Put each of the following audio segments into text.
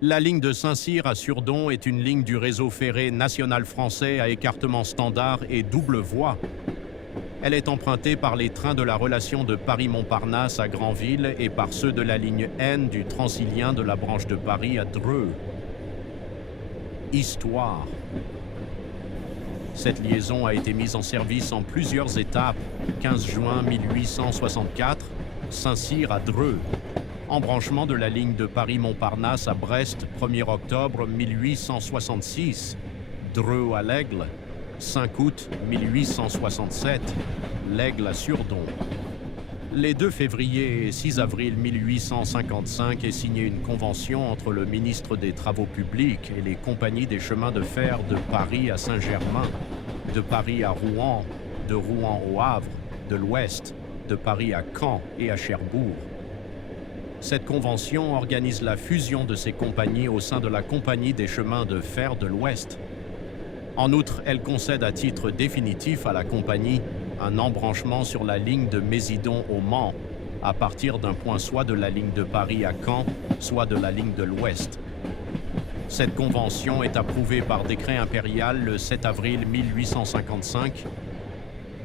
La ligne de Saint-Cyr à Surdon est une ligne du réseau ferré national français à écartement standard et double voie. Elle est empruntée par les trains de la relation de Paris-Montparnasse à Granville et par ceux de la ligne N du Transilien de la branche de Paris à Dreux. Histoire. Cette liaison a été mise en service en plusieurs étapes. 15 juin 1864, Saint-Cyr à Dreux. Embranchement de la ligne de Paris-Montparnasse à Brest, 1er octobre 1866. Dreux à l'Aigle. 5 août 1867, l'Aigle à Surdon. Les 2 février et 6 avril 1855 est signée une convention entre le ministre des Travaux publics et les compagnies des chemins de fer de Paris à Saint-Germain, de Paris à Rouen, de Rouen au Havre, de l'Ouest, de Paris à Caen et à Cherbourg. Cette convention organise la fusion de ces compagnies au sein de la Compagnie des chemins de fer de l'Ouest. En outre, elle concède à titre définitif à la compagnie un embranchement sur la ligne de Mésidon au Mans, à partir d'un point soit de la ligne de Paris à Caen, soit de la ligne de l'Ouest. Cette convention est approuvée par décret impérial le 7 avril 1855,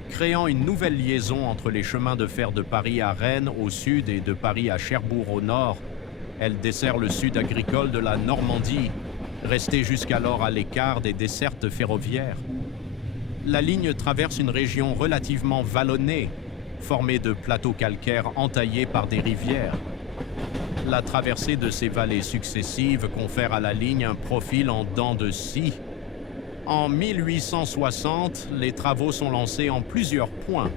créant une nouvelle liaison entre les chemins de fer de Paris à Rennes au sud et de Paris à Cherbourg au nord. Elle dessert le sud agricole de la Normandie, resté jusqu'alors à l'écart des dessertes ferroviaires. La ligne traverse une région relativement vallonnée, formée de plateaux calcaires entaillés par des rivières. La traversée de ces vallées successives confère à la ligne un profil en dents de scie. En 1860, les travaux sont lancés en plusieurs points.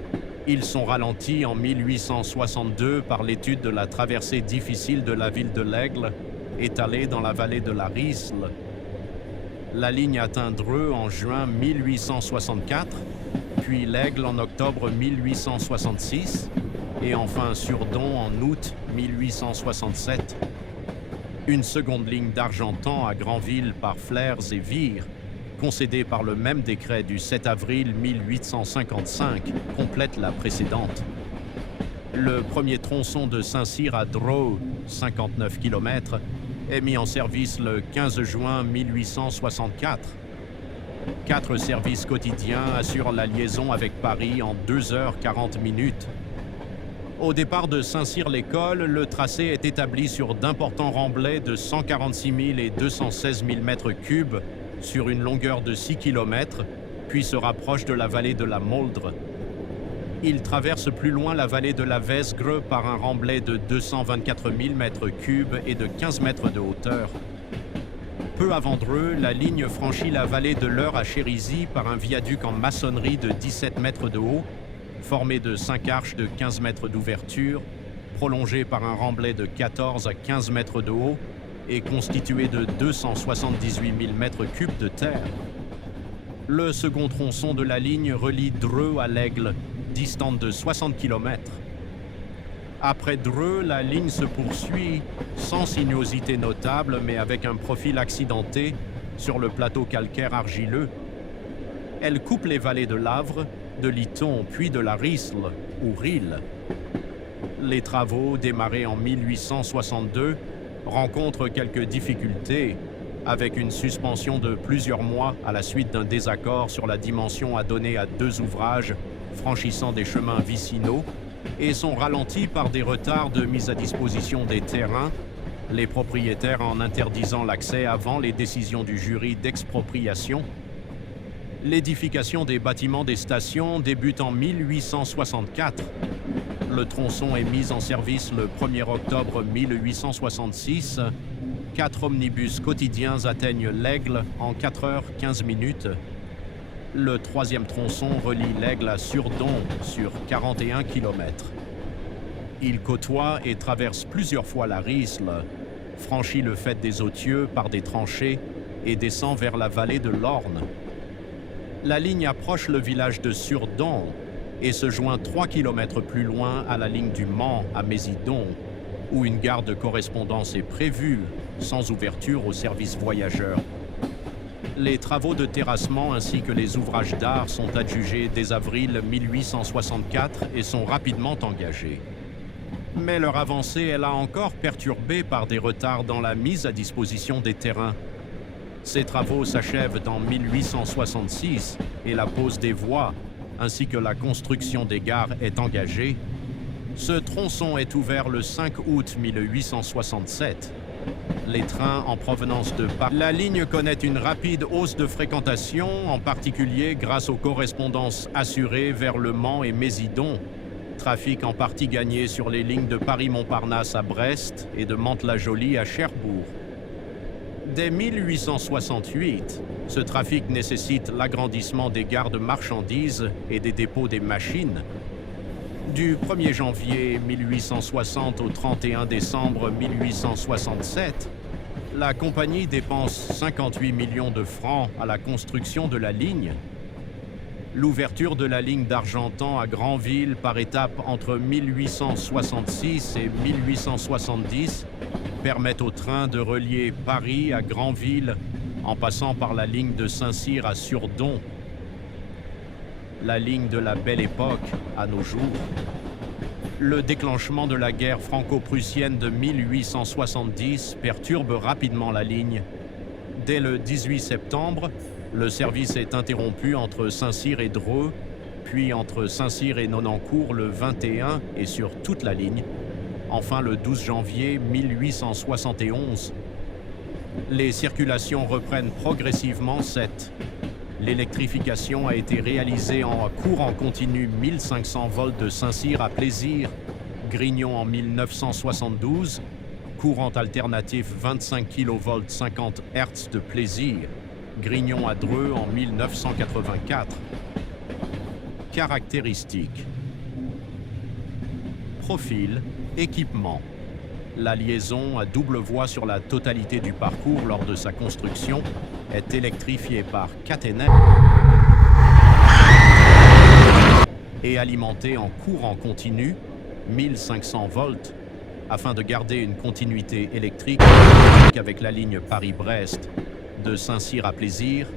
Ils sont ralentis en 1862 par l'étude de la traversée difficile de la ville de l'Aigle, étalée dans la vallée de la Risle. La ligne atteint Dreux en juin 1864, puis l'Aigle en octobre 1866 et enfin Surdon en août 1867. Une seconde ligne d'Argentan à Granville par Flers et Vire, concédée par le même décret du 7 avril 1855, complète la précédente. Le premier tronçon de Saint-Cyr à Dreux, 59 km, est mis en service le 15 juin 1864. 4 services quotidiens assurent la liaison avec Paris en 2h40. Au départ de Saint-Cyr-l'École, le tracé est établi sur d'importants remblais de 146 000 et 216 000 m3 sur une longueur de 6 km, puis se rapproche de la vallée de la Moldre. Il traverse plus loin la vallée de la Vesgre par un remblai de 224 000 m3 et de 15 mètres de hauteur. Peu avant Dreux, la ligne franchit la vallée de l'Eure à Chérisy par un viaduc en maçonnerie de 17 mètres de haut, formé de 5 arches de 15 mètres d'ouverture, prolongé par un remblai de 14 à 15 mètres de haut et constitué de 278 000 m3 de terre. Le second tronçon de la ligne relie Dreux à l'Aigle, distante de 60 km. Après Dreux, la ligne se poursuit sans sinuosité notable, mais avec un profil accidenté sur le plateau calcaire argileux. Elle coupe les vallées de l'Avre, de l'Iton, puis de la Risle, ou Rille. Les travaux, démarrés en 1862, rencontrent quelques difficultés, avec une suspension de plusieurs mois à la suite d'un désaccord sur la dimension à donner à 2 ouvrages franchissant des chemins vicinaux, et sont ralentis par des retards de mise à disposition des terrains, les propriétaires en interdisant l'accès avant les décisions du jury d'expropriation. L'édification des bâtiments des stations débute en 1864. Le tronçon est mis en service le 1er octobre 1866. 4 omnibus quotidiens atteignent l'Aigle en 4h15. Le 3e tronçon relie l'Aigle à Surdon sur 41 km. Il côtoie et traverse plusieurs fois la Risle, franchit le Faîte des Authieux par des tranchées et descend vers la vallée de l'Orne. La ligne approche le village de Surdon et se joint 3 km plus loin à la ligne du Mans à Mésidon, où une gare de correspondance est prévue, sans ouverture au service voyageurs. Les travaux de terrassement ainsi que les ouvrages d'art sont adjugés dès avril 1864 et sont rapidement engagés. Mais leur avancée est là encore perturbée par des retards dans la mise à disposition des terrains. Ces travaux s'achèvent en 1866 et la pose des voies, ainsi que la construction des gares est engagée. Ce tronçon est ouvert le 5 août 1867. Les trains en provenance de Paris. La ligne connaît une rapide hausse de fréquentation, en particulier grâce aux correspondances assurées vers Le Mans et Mésidon. Trafic en partie gagné sur les lignes de Paris-Montparnasse à Brest et de Mantes-la-Jolie à Cherbourg. Dès 1868, ce trafic nécessite l'agrandissement des gares de marchandises et des dépôts des machines. Du 1er janvier 1860 au 31 décembre 1867, la compagnie dépense 58 millions de francs à la construction de la ligne. L'ouverture de la ligne d'Argentan à Granville par étapes entre 1866 et 1870 permet au train de relier Paris à Granville en passant par la ligne de Saint-Cyr à Surdon. La ligne de la Belle Époque à nos jours. Le déclenchement de la guerre franco-prussienne de 1870 perturbe rapidement la ligne. Dès le 18 septembre, le service est interrompu entre Saint-Cyr et Dreux, puis entre Saint-Cyr et Nonancourt le 21 et sur toute la ligne. Enfin, le 12 janvier 1871, les circulations reprennent progressivement cette. L'électrification a été réalisée en courant continu 1500 volts de Saint-Cyr à Plaisir, Grignon en 1972, courant alternatif 25 kV 50 Hz de Plaisir, Grignon à Dreux en 1984. Caractéristiques. Profil, équipement. La liaison à double voie sur la totalité du parcours lors de sa construction est électrifiée par caténaire et alimentée en courant continu, 1500 volts, afin de garder une continuité électrique avec la ligne Paris-Brest, de Saint-Cyr à Plaisir,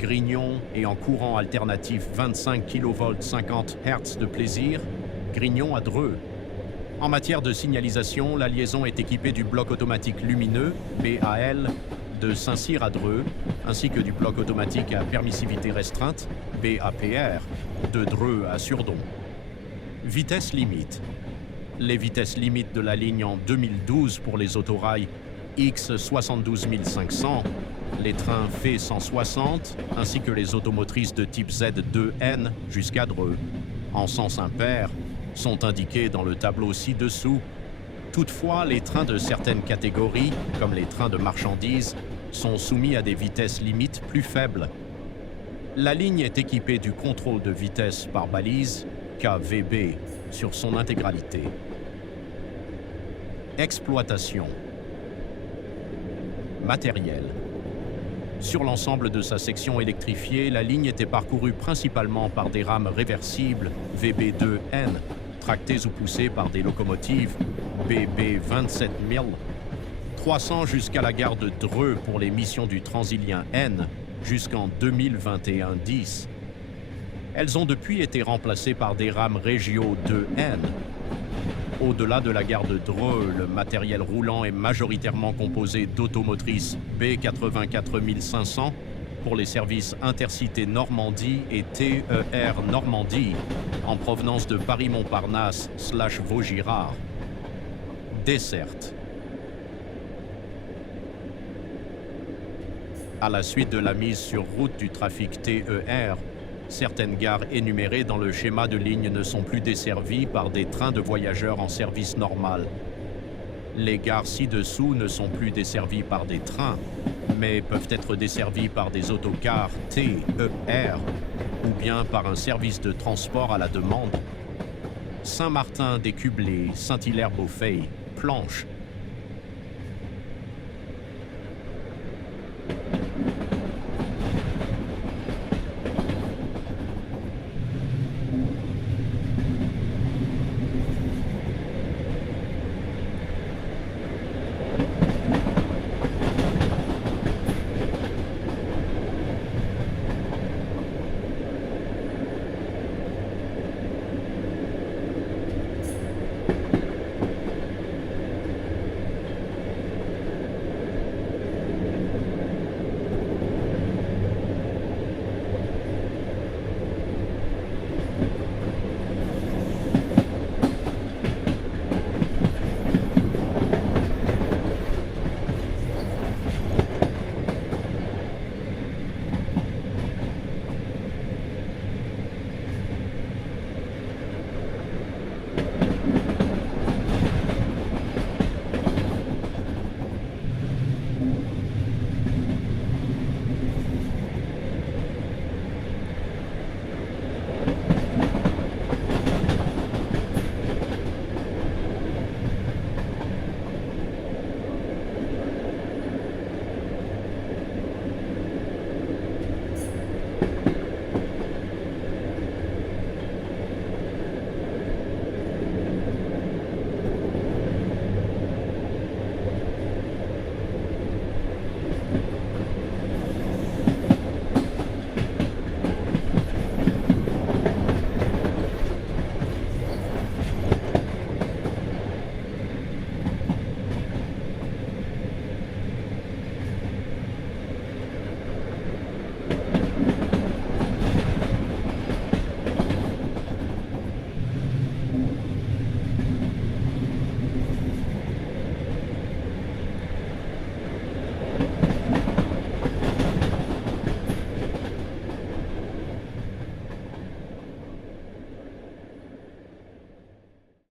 Grignon et en courant alternatif 25 kV 50 Hz de Plaisir, Grignon à Dreux. En matière de signalisation, la liaison est équipée du bloc automatique lumineux, BAL, de Saint-Cyr à Dreux, ainsi que du bloc automatique à permissivité restreinte, BAPR, de Dreux à Surdon. Vitesse limite. Les vitesses limites de la ligne en 2012 pour les autorails X 72 500, les trains F 160, ainsi que les automotrices de type Z2N jusqu'à Dreux, en sens impair, sont indiquées dans le tableau ci-dessous. Toutefois, les trains de certaines catégories, comme les trains de marchandises, sont soumis à des vitesses limites plus faibles. La ligne est équipée du contrôle de vitesse par balise, KVB, sur son intégralité. Exploitation. Matériel. Sur l'ensemble de sa section électrifiée, la ligne était parcourue principalement par des rames réversibles VB2N, tractées ou poussées par des locomotives BB 27000, 300 jusqu'à la gare de Dreux pour les missions du Transilien N jusqu'en 2021-10. Elles ont depuis été remplacées par des rames Régio 2N. Au-delà de la gare de Dreux, le matériel roulant est majoritairement composé d'automotrices B84500 pour les services Intercité Normandie et TER Normandie en provenance de Paris-Montparnasse / Vaugirard. Desserte. À la suite de la mise sur route du trafic TER, certaines gares énumérées dans le schéma de ligne ne sont plus desservies par des trains de voyageurs en service normal. Les gares ci-dessous ne sont plus desservies par des trains, mais peuvent être desservies par des autocars TER ou bien par un service de transport à la demande. Saint-Martin-des-Cublés, Saint-Hilaire-Beaufay, Planches,